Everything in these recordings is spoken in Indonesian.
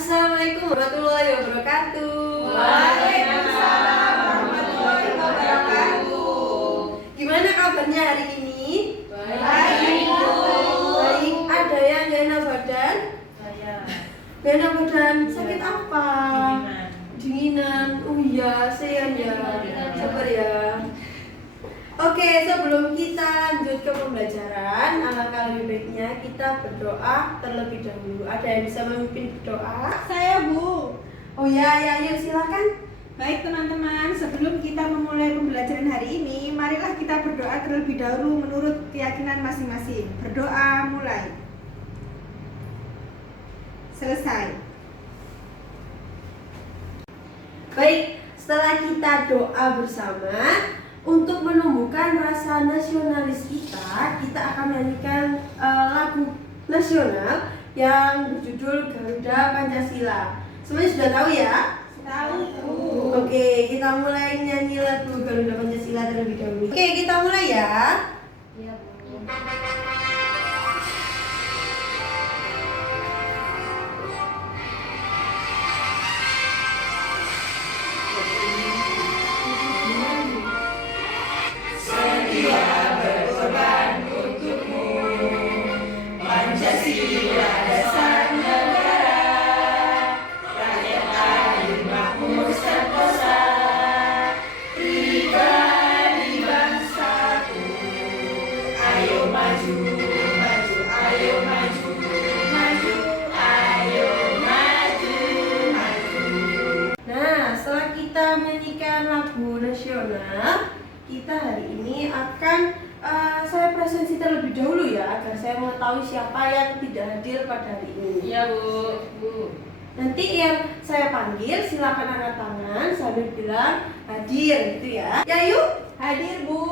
Assalamualaikum warahmatullahi wabarakatuh. Waalaikumsalam warahmatullahi wabarakatuh. Gimana kabarnya hari ini? Baik, Bu. Baik. Ada yang gak enak badan? Saya Gak enak badan? Sakit apa? dinginan. Dinginan. Oh iya, saya ya. Sabar ya. Oke, sebelum kita lanjut ke pembelajaran, alangkah lebih baiknya kita berdoa terlebih dahulu. Ada yang bisa memimpin berdoa? Saya, Bu. Oh ya, yuk silakan. Baik teman-teman, sebelum kita memulai pembelajaran hari ini, marilah kita berdoa terlebih dahulu menurut keyakinan masing-masing. Berdoa mulai. Selesai. Baik, setelah kita doa bersama untuk menumbuhkan rasa nasionalis kita akan menyanyikan lagu nasional yang berjudul Garuda Pancasila. Semuanya sudah tahu ya? Tahu, Bu. Oke, kita mulai nyanyi lagu Garuda Pancasila terlebih dahulu. Oke, kita mulai ya. Iya, Bu. Nah, setelah kita menyanyikan lagu nasional, kita hari ini akan saya presentasi terlebih dahulu ya, agar saya mengetahui siapa yang tidak hadir pada hari ini. Iya, Bu. Nanti yang saya panggil silakan angkat tangan sambil bilang hadir gitu ya. Yayu Hadir, Bu.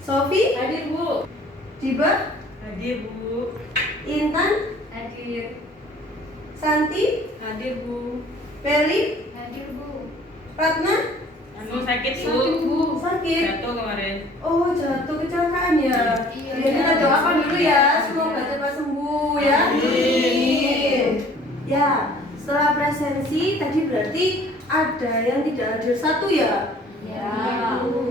Sofi, Hadir, Bu. Jiba, Hadir, Bu. Intan, Hadir. Santi, Hadir, Bu. Peli, Hadir, Bu. Ratna. Anu sakit, Bu. Sakit. Jatuh kemarin. Oh, jatuh kecelakaan ya. Iya. Ya, kita doakan dulu ya, semoga cepat sembuh ya. Amin. Ya, setelah presensi tadi berarti ada yang tidak hadir satu ya. Iya.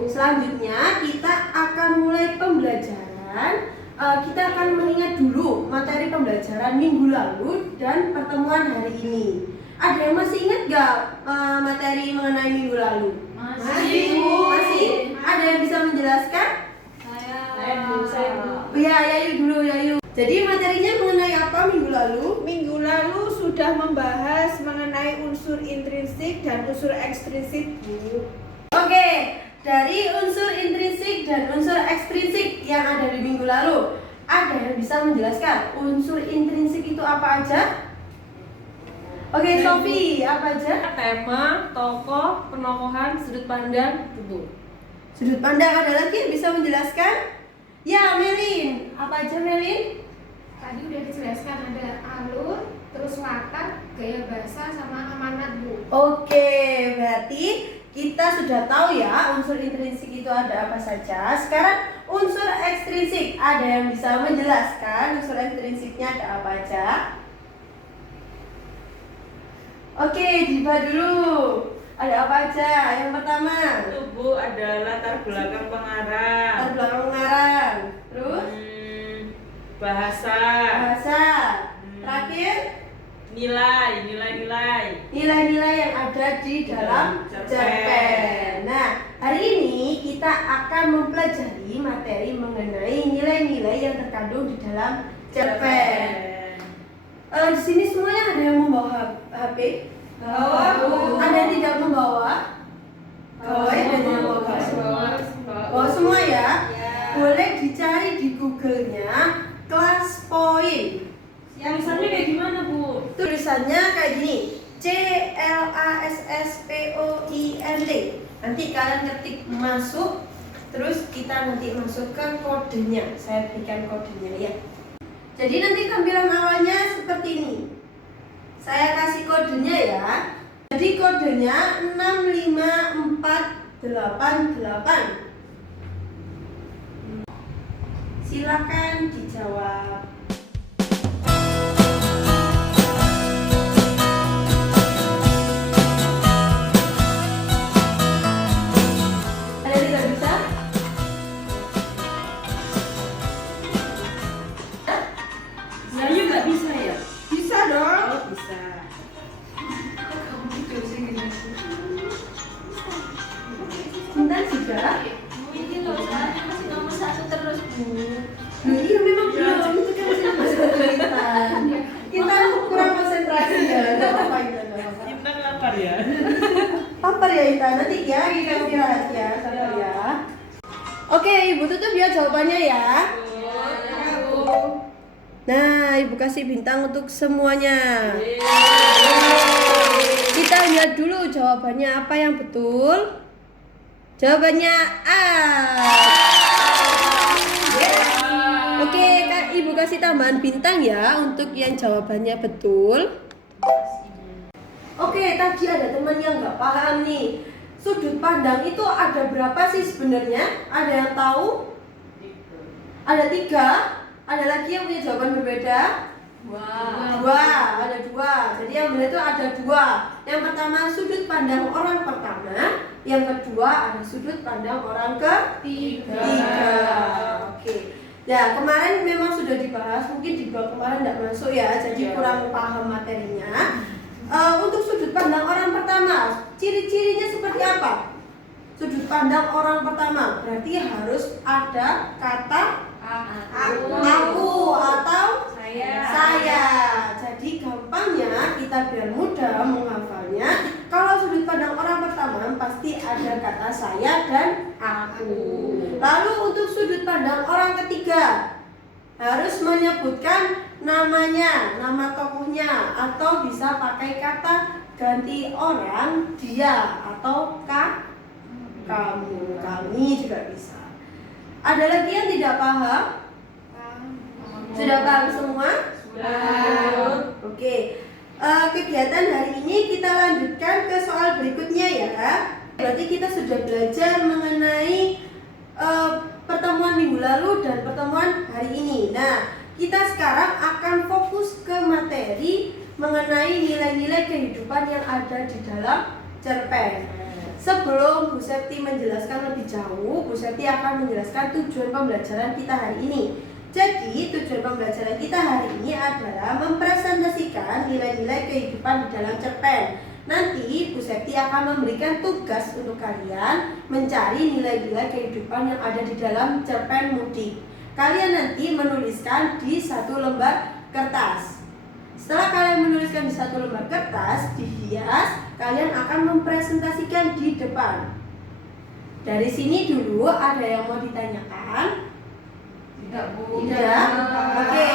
Selanjutnya kita akan mulai pembelajaran. Kita akan mengingat dulu materi pembelajaran minggu lalu dan pertemuan hari ini. Ada yang masih ingat gak materi mengenai minggu lalu? Masih, Bu. Masih? Ada yang bisa menjelaskan? Saya, Bu. Ya, Yayu dulu, Yayu. Jadi materinya mengenai apa minggu lalu? Minggu lalu sudah membahas mengenai unsur intrinsik dan unsur ekstrinsik, Bu. Oke, dari unsur intrinsik dan unsur ekstrinsik yang ada di minggu lalu, ada yang bisa menjelaskan unsur intrinsik itu apa aja? Oke, Sofi, apa aja? Tema, tokoh, penokohan, sudut pandang, tubuh. Sudut pandang ada lagi yang bisa menjelaskan? Ya, Melin. Apa aja, Melin? Tadi udah dijelaskan ada alur, terus latar, gaya bahasa, sama amanat, Bu. Oke, berarti kita sudah tahu ya unsur intrinsik itu ada apa saja. Sekarang unsur ekstrinsik, ada yang bisa menjelaskan unsur ekstrinsiknya ada apa aja? Oke, Diva dulu. Ada apa aja? Yang pertama, Tubuh ada latar belakang pengarang. latar belakang pengarang. Terus Bahasa. bahasa. Terakhir, Nilai. nilai-nilai yang ada di dalam cerpen. Nah, hari ini kita akan mempelajari materi mengenai nilai-nilai yang terkandung di dalam cerpen. Di sini semuanya ada yang membawa HP? Ada yang tidak membawa? Bawa ya, ada yang membawa? Bawa semua ya? Boleh dicari di Google-nya kelas point. Tulisannya kayak gimana, Bu? Tulisannya kayak gini, CLASSPOINT. Nanti kalian ketik masuk, terus kita nanti masukkan kodenya. Saya berikan kodenya ya. Jadi nanti tampilan awalnya seperti ini. Saya kasih kodenya ya. Jadi kodenya 65488. Silakan dijawab. Intan sudah? Ini loh, soalnya masih nomor 1 terus Bu. Iya memang belum, itu kan masih nomor 1 Intan. Intan kurang konsentrasi ya, nggak apa-apa Intan, nggak apa-apa. Intan lapar ya. Lapar ya Intan, nanti ya kita istirahat ya, sabar ya. Oke, Ibu tutup ya jawabannya ya. Nah, Ibu kasih bintang untuk semuanya. Kita lihat dulu jawabannya apa yang betul. Jawabannya A. Oke, Kak, Ibu kasih tambahan bintang ya untuk yang jawabannya betul. Oke, tadi ada teman yang nggak paham nih. Sudut pandang itu ada berapa sih sebenarnya? Ada yang tahu? Ada 3. Ada lagi yang punya jawaban berbeda? Dua, ada 2. Jadi yang benar itu ada 2. Yang pertama sudut pandang orang pertama, yang kedua ada sudut pandang orang ketiga. Oke. Ya, kemarin memang sudah dibahas, mungkin di blog kemarin tidak masuk ya, jadi kurang paham materinya. Untuk sudut pandang orang pertama, ciri-cirinya seperti apa? Sudut pandang orang pertama berarti harus ada kata aku atau saya. Jadi gampangnya kita biar mudah menghafalnya, kalau sudut pandang orang pertama pasti ada kata saya dan aku. Lalu untuk sudut pandang orang ketiga harus menyebutkan namanya, nama tokohnya, atau bisa pakai kata ganti orang, dia atau kamu, kami juga bisa. Ada lagi yang tidak paham? Sudah paham semua? Oke. Kegiatan hari ini kita lanjutkan ke soal berikutnya ya. Berarti kita sudah belajar mengenai pertemuan minggu lalu dan pertemuan hari ini. Nah, kita sekarang akan fokus ke materi mengenai nilai-nilai kehidupan yang ada di dalam cerpen. Sebelum Bu Septi menjelaskan lebih jauh, Bu Septi akan menjelaskan tujuan pembelajaran kita hari ini. Jadi, tujuan pembelajaran kita hari ini adalah mempresentasikan nilai-nilai kehidupan di dalam cerpen. Nanti Bu Septi akan memberikan tugas untuk kalian mencari nilai-nilai kehidupan yang ada di dalam cerpen Mudik. Kalian nanti menuliskan di 1 lembar kertas. Setelah kalian menuliskan di 1 lembar kertas, dihias, kalian akan mempresentasikan di depan. Dari sini dulu ada yang mau ditanyakan? Tidak, Bu. Tidak? Oke.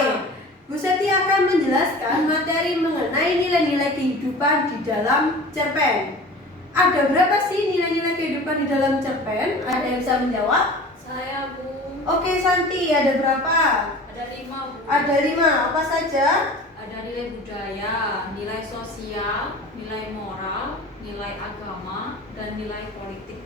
Bu Septi akan menjelaskan materi mengenai nilai-nilai kehidupan di dalam cerpen. Ada berapa sih nilai-nilai kehidupan di dalam cerpen? Ada yang bisa menjawab? Saya Bu. Oke, Santi, ada berapa? Ada 5 Bu. Ada 5, apa saja? Ada nilai budaya, nilai sosial, nilai moral, nilai agama, dan nilai politik.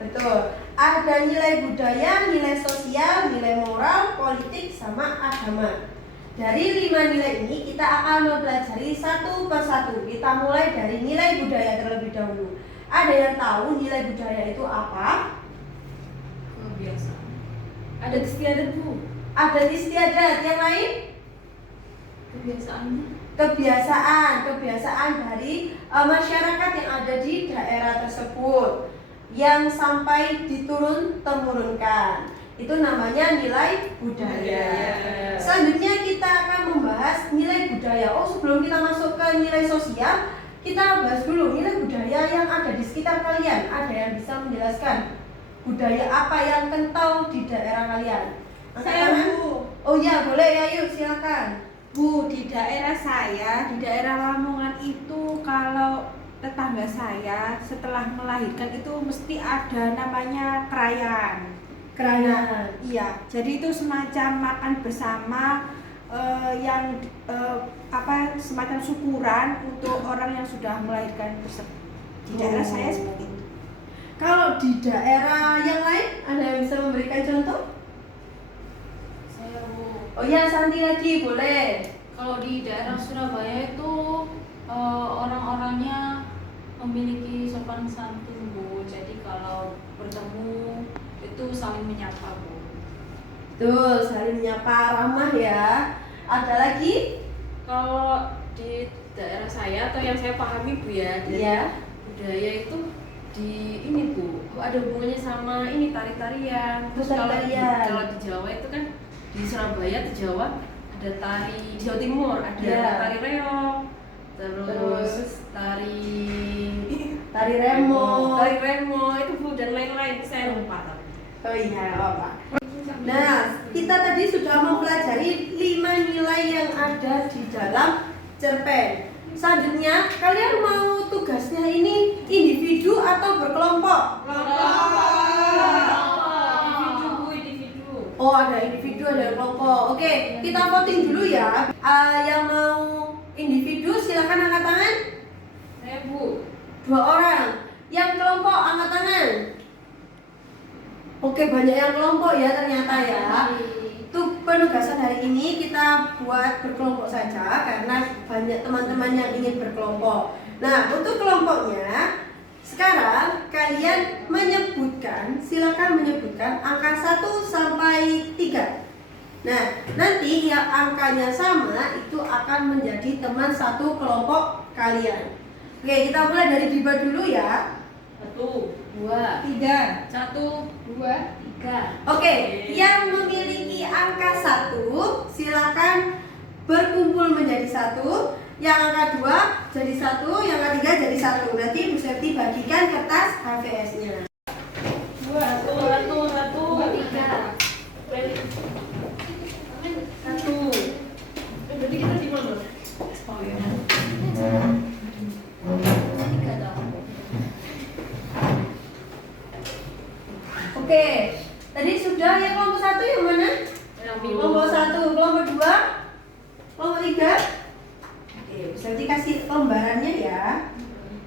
Betul. Ada nilai budaya, nilai sosial, nilai moral, politik, sama agama. Dari 5 nilai ini kita akan mempelajari satu persatu. Kita mulai dari nilai budaya terlebih dahulu. Ada yang tahu nilai budaya itu apa? Kebiasaan. Ada istiadat Bu. Ada istiadat, yang lain? Kebiasaan dari masyarakat yang ada di daerah tersebut yang sampai diturun-temurunkan. Itu namanya nilai budaya. Selanjutnya kita akan membahas nilai budaya. Sebelum kita masuk ke nilai sosial, kita bahas dulu nilai budaya yang ada di sekitar kalian. Ada yang bisa menjelaskan budaya apa yang kental di daerah kalian? Saya, Bu. Oh ya, boleh ya, yuk silakan. Bu, di daerah saya, di daerah Lamongan itu kalau tetangga saya setelah melahirkan itu mesti ada namanya krayan. Krayan. Iya, jadi itu semacam makan bersama yang semacam syukuran untuk orang yang sudah melahirkan tersebut. Di daerah saya seperti itu. Kalau di daerah yang lain ada yang bisa memberikan contoh? Saya Bu. Oh ya, Santi lagi boleh. Kalau di daerah Surabaya itu orang-orangnya memiliki sopan santun Bu. Jadi kalau bertemu itu saling menyapa Bu. Tuh, saling menyapa, ramah ya. Ada lagi? Kalau di daerah saya atau yang saya pahami Bu ya, dari Iya. budaya itu di ini Bu, Bu. Ada hubungannya sama ini tari-tarian. Terus Tari-tarian. kalau di Jawa itu kan di Surabaya, di Jawa ada tari, di Jawa Timur ada Iya. tari reog, terus Tari remo. itu Bu, dan lain-lain. Saya lupa tapi. Oh iya, apa? Nah, kita tadi sudah mempelajari 5 nilai yang ada di dalam cerpen. Selanjutnya, kalian mau tugasnya ini individu atau berkelompok? Individu Bu, individu. Oh, ada individu, ada kelompok. Oke, kita voting dulu ya. Yang mau individu silakan angkat tangan. Saya Bu. 2 orang. Yang kelompok angkat tangan. Oke, banyak yang kelompok ya ternyata ya. Untuk penugasan hari ini kita buat berkelompok saja karena banyak teman-teman yang ingin berkelompok. Nah, untuk kelompoknya sekarang kalian silakan menyebutkan angka 1 sampai 3. Nah, nanti yang angkanya sama itu akan menjadi teman satu kelompok kalian. Oke, kita mulai dari Diba dulu ya. 1, 2, 3, 1, 2, 3. Oke, yang memiliki angka 1 silakan berkumpul menjadi 1. Yang angka 2 jadi 1, yang angka 3 jadi 1. Nanti Bu Septi bagikan kertas HVS-nya. 2, 1, 1, 3. 1. Berarti kita di mana? Oh ya. 3 dong. Oke, tadi sudah ya kelompok 1 yang mana? Kelompok 1, kelompok 2, kelompok 3. Oke, Bu Septi kasih lembarannya ya.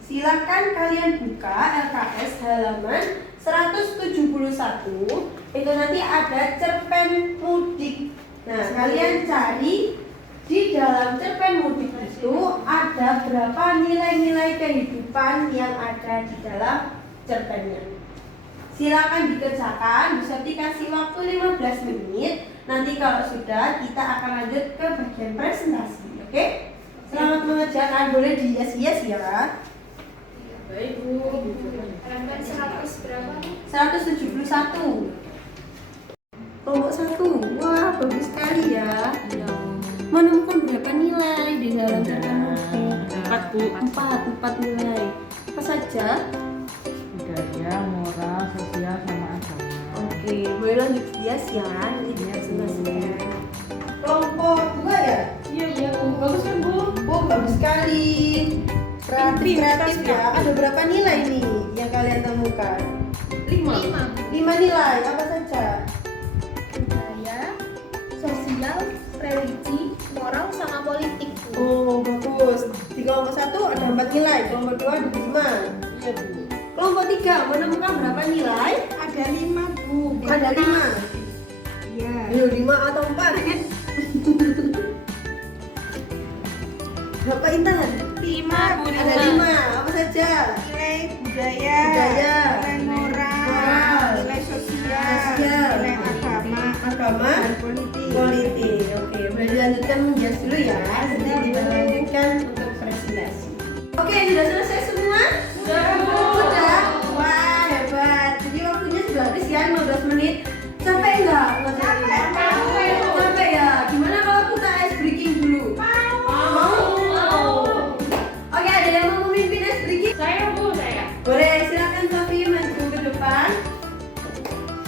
Silakan kalian buka LKS halaman 171. Itu nanti ada cerpen mudik. Nah, kalian cari di dalam cerpen mudik itu ada berapa nilai-nilai kehidupan yang ada di dalam cerpennya. Silakan dikerjakan, bisa dikasih waktu 15 menit. Nanti kalau sudah, kita akan lanjut ke bagian presentasi. Oke? Selamat mengerjakan, boleh di-yes ya. Baik Bu. Halaman 100 berapa nih? 171. Kelompok 1. Wah, bagus sekali ya. Menemukan berapa nilai di dalam cerpen mudik? 4 Bu. 4 nilai. Apa saja? Budaya, moral, sosial, sama agama. Oke, boleh lanjut hias ya, nanti dipresentasikan. Kelompok 2 ya? Iya Bu, bagus kan Bu? Oh, bagus sekali. Kreatif ya. Ada berapa nilai nih yang kalian temukan? 5. 5 nilai, apa saja? Budaya, sosial, religi, moral, sama politik. Oh, bagus. Di kelompok 1 ada 4 nilai, kelompok 2 ada 5. Iya Bu. Kelompok 3 menemukan berapa nilai? Ada 5 Bu. Ada 5. Iya. Ayo 5 atau 4 kan? Berapa Intan? 5 Bu. Ada 5. Apa saja? Nilai budaya, Budaya, nilai moral, moral, nilai sosial, sosial, nilai agama, dan politik. Oke, boleh dilanjutkan menghias dulu ya. Nanti kita lanjutkan untuk presentasi. Oke, sudah selesai semua? Sudah. Wah, hebat. Jadi waktunya sudah habis ya, 15 menit. Capek enggak? Capek ya. Gimana kalau kita ice breaking dulu? Mau? Oke, ada yang mau memimpin ice breaking? Saya Bu, saya. Boleh, silakan Sofi maju ke depan.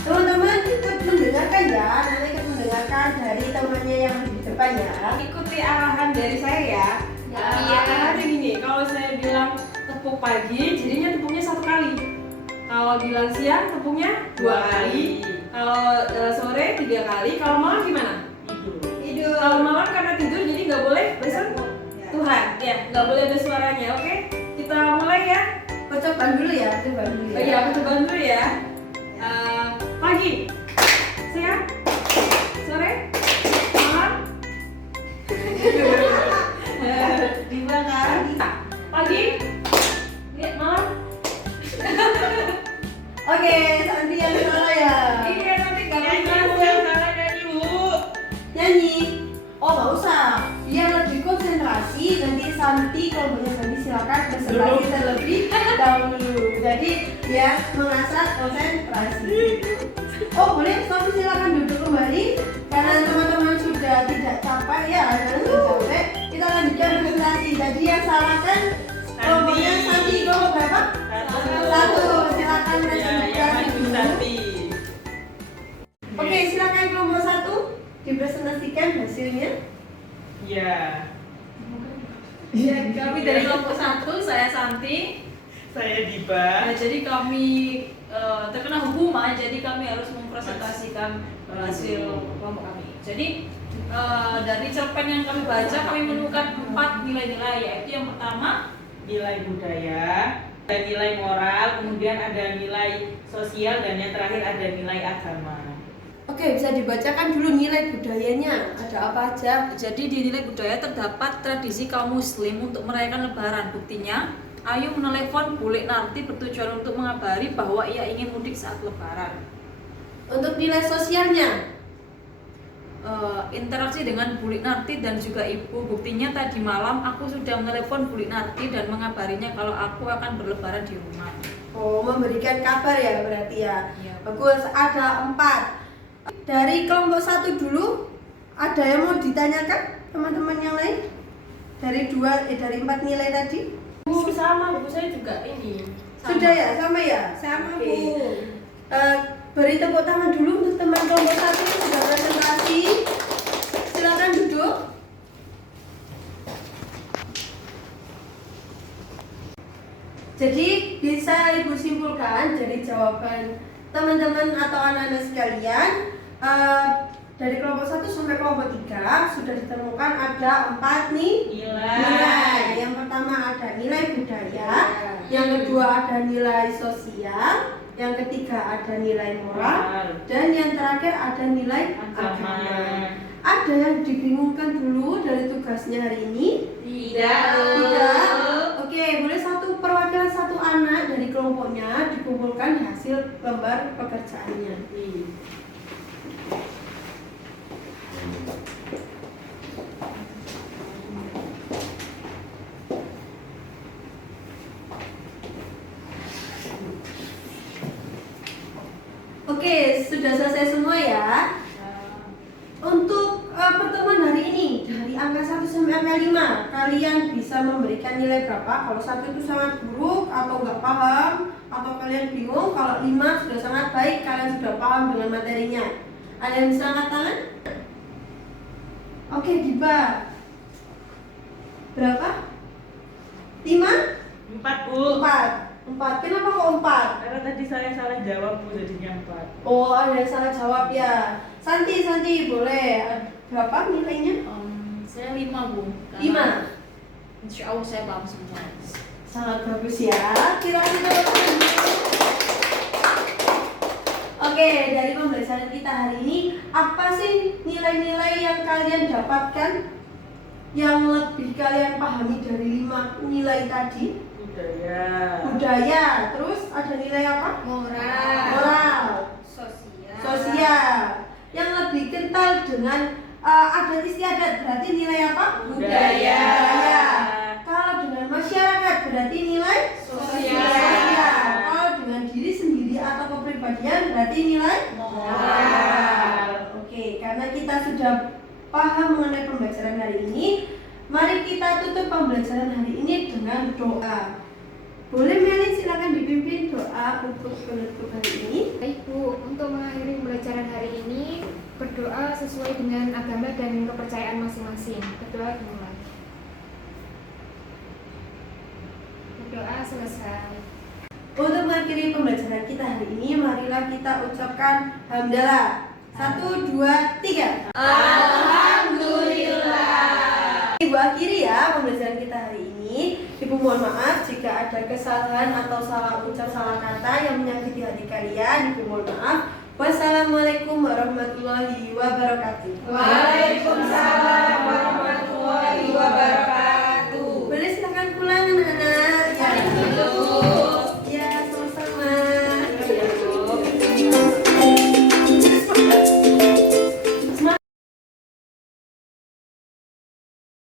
Teman-teman ikut mendengarkan ya, nanti ikut mendengarkan dari temannya yang di depan ya. Ikuti arahan dari saya ya. Arahannya gini, kalau saya bilang tepuk pagi, jadinya tepuknya 1 kali. Kalau bilang siang, tepuknya 2 kali. Kalau sore 3 kali. Kalau malam gimana? Tidur. Kalau malam karena tidur, jadi nggak boleh bersentuhan. Ya, nggak boleh ada suaranya. Oke, kita mulai ya. Coba dulu ya, coba dulu Oh ya. iya, aku coba dulu ya. Pagi, siang, sore, malam. Tiba kan? Pagi, malam. Oke, Santi yang salah ya. Iya, nanti nggak Nyanyi bisa. Bu, yang salah nyanyi Bu. Nyanyi. Oh, nggak usah. Biar lebih konsentrasi, nanti Santi, kalau punya Santi silakan presentasi terlebih dahulu. Jadi biar mengasah konsentrasi. Oh boleh, Sofi silakan duduk kembali karena teman-teman sudah tidak capek ya, dan sudah capek. Kita lanjutkan presentasi. Jadi yang salah kan kelompoknya Santi, kelompok berapa? Satu. Silakan presentasi dulu. Oke, silakan kelompok 1 dipresentasikan hasilnya. Ya. Ya, kami dari kelompok 1, saya Santi. Saya Diba. Jadi kami terkena hukuman, jadi kami harus mempresentasikan hasil kelompok kami. Jadi dari cerpen yang kami baca, kami menemukan 4 nilai-nilai, yaitu yang pertama Nilai budaya, ada nilai moral, kemudian ada nilai sosial, dan yang terakhir ada nilai agama. Oke, bisa dibacakan dulu nilai budayanya. Ada apa aja? Jadi di nilai budaya terdapat tradisi kaum muslim untuk merayakan lebaran. Buktinya, Ayu menelepon Bule Narti bertujuan untuk mengabari bahwa ia ingin mudik saat lebaran. Untuk nilai sosialnya, Interaksi dengan Bule Narti dan juga ibu. Buktinya tadi malam aku sudah menelepon Bule Narti dan mengabarinya kalau aku akan berlebaran di rumah. oh memberikan kabar ya berarti ya. Iya. Bagus, ada 4. Dari kelompok 1 dulu, ada yang mau ditanyakan teman-teman yang lain? Dari 4 nilai tadi? Bu sama, bu saya juga ini. Sudah ya, sama ya? Sama Oke. Bu. Beri tepuk tangan dulu untuk teman kelompok 1 yang sudah presentasi. Silakan duduk. Jadi bisa Ibu simpulkan dari jawaban teman-teman atau anak-anak sekalian, dari kelompok 1 sampai kelompok 3 sudah ditemukan ada 4 nilai. Yang pertama ada nilai budaya, yang kedua ada nilai sosial, yang ketiga ada nilai moral, dan yang terakhir ada nilai agama. Ada yang dibingungkan dulu dari tugasnya hari ini? Tidak. Oke, boleh perwakilan satu anak dari kelompoknya dikumpulkan hasil lembar pekerjaannya. Oke, sudah selesai semua ya. Untuk pertemuan hari ini dari angka 1 sampai angka 5, kalian bisa memberikan nilai berapa? Kalau 1 itu sangat buruk atau nggak paham atau kalian bingung, kalau 5 sudah sangat baik, kalian sudah paham dengan materinya. Ada yang bisa angkat tangan? Oke, Diba. Berapa? 5? 4, Bu. 4. Kenapa kok 4? Karena tadi saya salah jawab, Bu, jadinya 4. Oh, ada yang salah jawab ya. Santi, boleh. Berapa nilainya? Saya 5, Bu. 5. Insya Allah saya paham semua. Sangat bagus ya. Kira-kira. Oke, dari pembelajaran kita hari ini, apa sih nilai-nilai yang kalian dapatkan yang lebih kalian pahami dari 5 nilai tadi? Budaya. Terus ada nilai apa? Moral. Sosial. Yang lebih kental dengan adat istiadat berarti nilai apa? Budaya. Kalau dengan masyarakat berarti nilai Sosial. Kalau dengan diri sendiri atau kepribadian berarti nilai Moral. Oke, karena kita sudah paham mengenai pembelajaran hari ini, mari kita tutup pembelajaran hari ini dengan doa. Boleh Melin, silakan dipimpin doa untuk penutup hari ini. Baik Bu, untuk mengakhiri pembelajaran hari ini, berdoa sesuai dengan agama dan kepercayaan masing-masing. Berdoa dimulai. Berdoa selesai. Untuk mengakhiri pembelajaran kita hari ini, marilah kita ucapkan hamdalah. 1, 2, 3. Alhamdulillah. Ibu akhiri ya pembelajaran kita hari ini. Ibu mohon maaf jika ada kesalahan atau salah ucap, salah kata yang menyakiti hati kalian. Ibu mohon maaf. Wassalamualaikum warahmatullahi wabarakatuh.